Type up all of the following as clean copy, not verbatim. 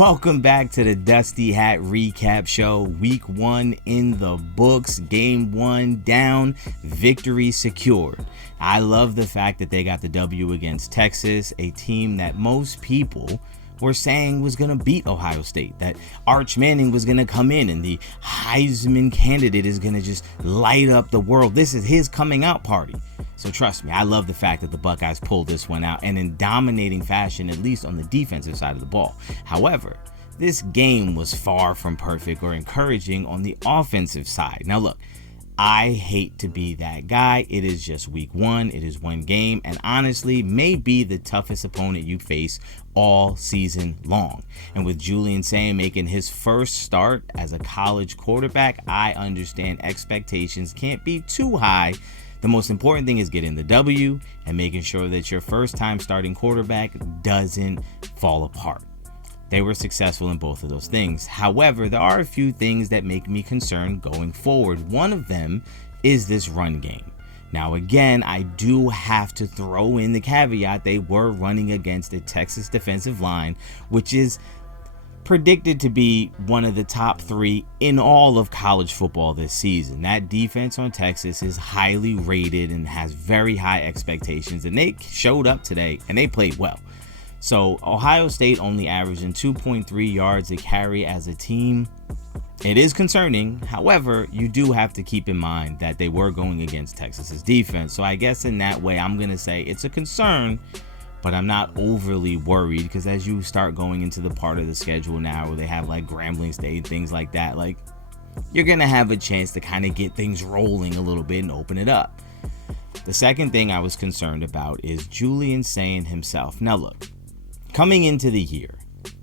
Welcome back to the Dusty Hat Recap Show. Week 1 in the books, game 1 down, victory secured. I love the fact that they got the W against Texas, a team that most people were saying was going to beat Ohio State, that Arch Manning was going to come in and the Heisman candidate is going to just light up the world. This is his coming out party. So trust me, I love the fact that the Buckeyes pulled this one out and in dominating fashion, at least on the defensive side of the ball. However, this game was far from perfect or encouraging on the offensive side. Now look, I hate to be that guy. It is just week 1. It is one game and honestly may be the toughest opponent you face all season long. And with Julian Sayin making his first start as a college quarterback, I understand expectations can't be too high. The most important thing is getting the W and making sure that your first time starting quarterback doesn't fall apart. They were successful in both of those things. However, there are a few things that make me concerned going forward. One of them is this run game. Now, again, I do have to throw in the caveat they were running against a Texas defensive line, which is predicted to be one of the top 3 in all of college football this season. That defense on Texas is highly rated and has very high expectations, and they showed up today and they played well. So Ohio State only averaging 2.3 yards a carry as a team. It is concerning. However, you do have to keep in mind that they were going against Texas's defense. So I guess in that way, I'm going to say it's a concern, but I'm not overly worried because as you start going into the part of the schedule now where they have like Grambling State, things like that, like you're going to have a chance to kind of get things rolling a little bit and open it up. The second thing I was concerned about is Julian Sayin himself. Now look, coming into the year,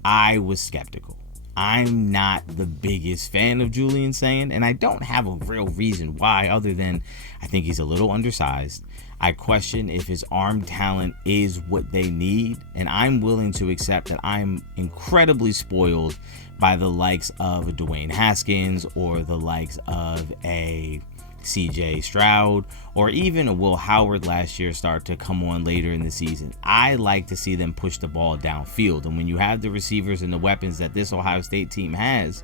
I was skeptical. I'm not the biggest fan of Julian Sayin, and I don't have a real reason why other than I think he's a little undersized. I question if his arm talent is what they need, and I'm willing to accept that I'm incredibly spoiled by the likes of a Dwayne Haskins or the likes of a CJ Stroud or even a Will Howard last year start to come on later in the season. I like to see them push the ball downfield, and when you have the receivers and the weapons that this Ohio State team has,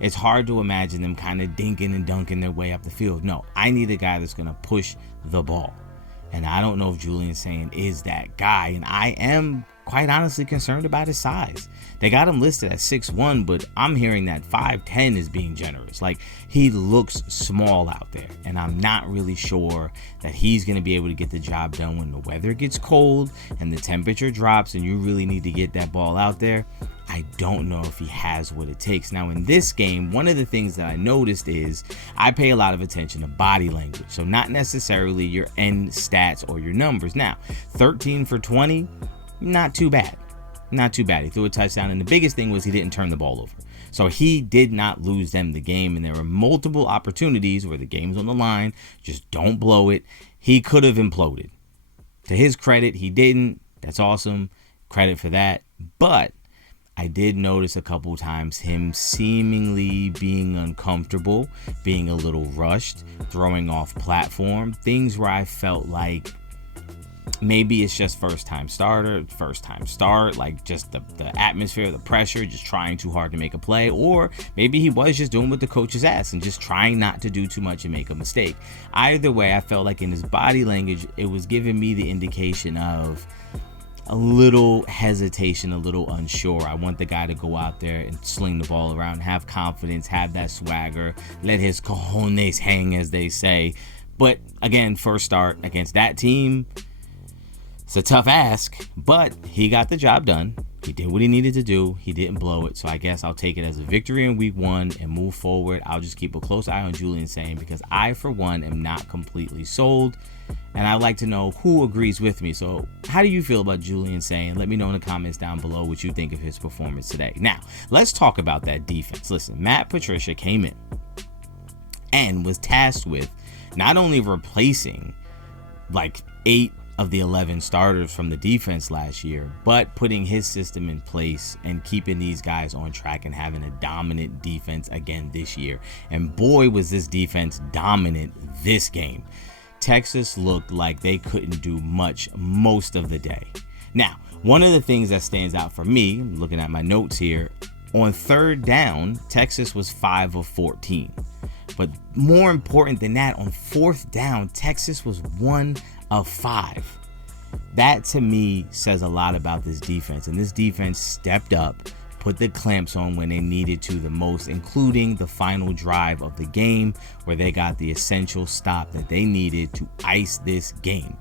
it's hard to imagine them kind of dinking and dunking their way up the field. No, I need a guy that's going to push the ball, and I don't know if Julian Sayin is that guy, and I am quite honestly concerned about his size. They got him listed at 6'1", but I'm hearing that 5'10" is being generous. Like, he looks small out there, and I'm not really sure that he's going to be able to get the job done when the weather gets cold and the temperature drops and you really need to get that ball out there. I don't know if he has what it takes. Now, in this game, one of the things that I noticed is I pay a lot of attention to body language. So not necessarily your end stats or your numbers. Now, 13 for 20, not too bad. Not too bad. He threw a touchdown, and the biggest thing was he didn't turn the ball over. So he did not lose them the game, and there were multiple opportunities where the game's on the line. Just don't blow it. He could have imploded. To his credit, he didn't. That's awesome. Credit for that. But I did notice a couple times him seemingly being uncomfortable, being a little rushed, throwing off platform, things where I felt like maybe it's just first time start, like just the atmosphere, the pressure, just trying too hard to make a play, or maybe he was just doing what the coaches asked and just trying not to do too much and make a mistake. Either way, I felt like in his body language, it was giving me the indication of a little hesitation, a little unsure. I want the guy to go out there and sling the ball around, have confidence, have that swagger, let his cojones hang, as they say. But again, first start against that team, it's a tough ask, but he got the job done. He did what he needed to do. He didn't blow it. So I guess I'll take it as a victory in week 1 and move forward. I'll just keep a close eye on Julian Sayin because I, for one, am not completely sold. And I'd like to know who agrees with me. So how do you feel about Julian Sayin? Let me know in the comments down below what you think of his performance today. Now, let's talk about that defense. Listen, Matt Patricia came in and was tasked with not only replacing like 8 of the 11 starters from the defense last year, but putting his system in place and keeping these guys on track and having a dominant defense again this year. And boy, was this defense dominant this game. Texas looked like they couldn't do much most of the day. Now, one of the things that stands out for me, looking at my notes here, On third down, Texas was 5 of 14. But more important than that, on fourth down, Texas was 1 of 5. That to me says a lot about this defense. And this defense stepped up, put the clamps on when they needed to the most, including the final drive of the game where they got the essential stop that they needed to ice this game.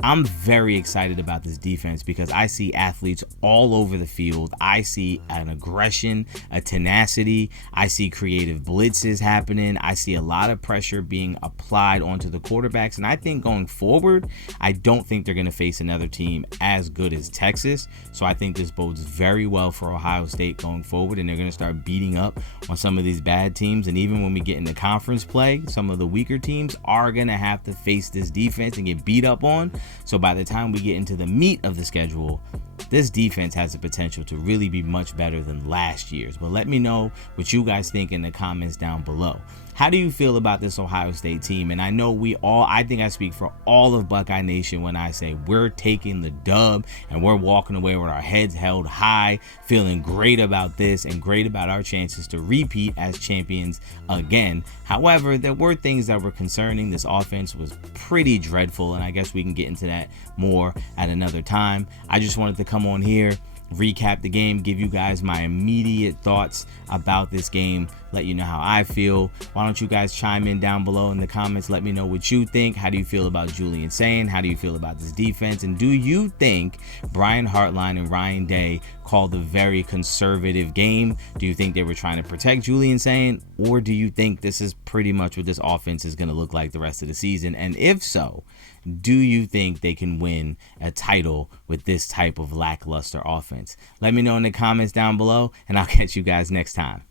I'm very excited about this defense because I see athletes all over the field. I see an aggression, a tenacity. I see creative blitzes happening. I see a lot of pressure being applied onto the quarterbacks. And I think going forward, I don't think they're going to face another team as good as Texas. So I think this bodes very well for Ohio State going forward. And they're going to start beating up on some of these bad teams. And even when we get into conference play, some of the weaker teams are going to have to face this defense and get beat up on. So by the time we get into the meat of the schedule, this defense has the potential to really be much better than last year's. But let me know what you guys think in the comments down below. How do you feel about this Ohio State team? And I know I think I speak for all of Buckeye Nation when I say we're taking the dub and we're walking away with our heads held high, feeling great about this and great about our chances to repeat as champions again. However, there were things that were concerning. This offense was pretty dreadful, and I guess we can get into that more at another time. I just wanted to come on here, recap the game, give you guys my immediate thoughts about this game, let you know how I feel. Why don't you guys chime in down below in the comments? Let me know what you think. How do you feel about Julian Sayin? How do you feel about this defense? And do you think Brian Hartline and Ryan Day called a very conservative game? Do you think they were trying to protect Julian Sayin? Or do you think this is pretty much what this offense is going to look like the rest of the season? And if so, do you think they can win a title with this type of lackluster offense? Let me know in the comments down below, and I'll catch you guys next time.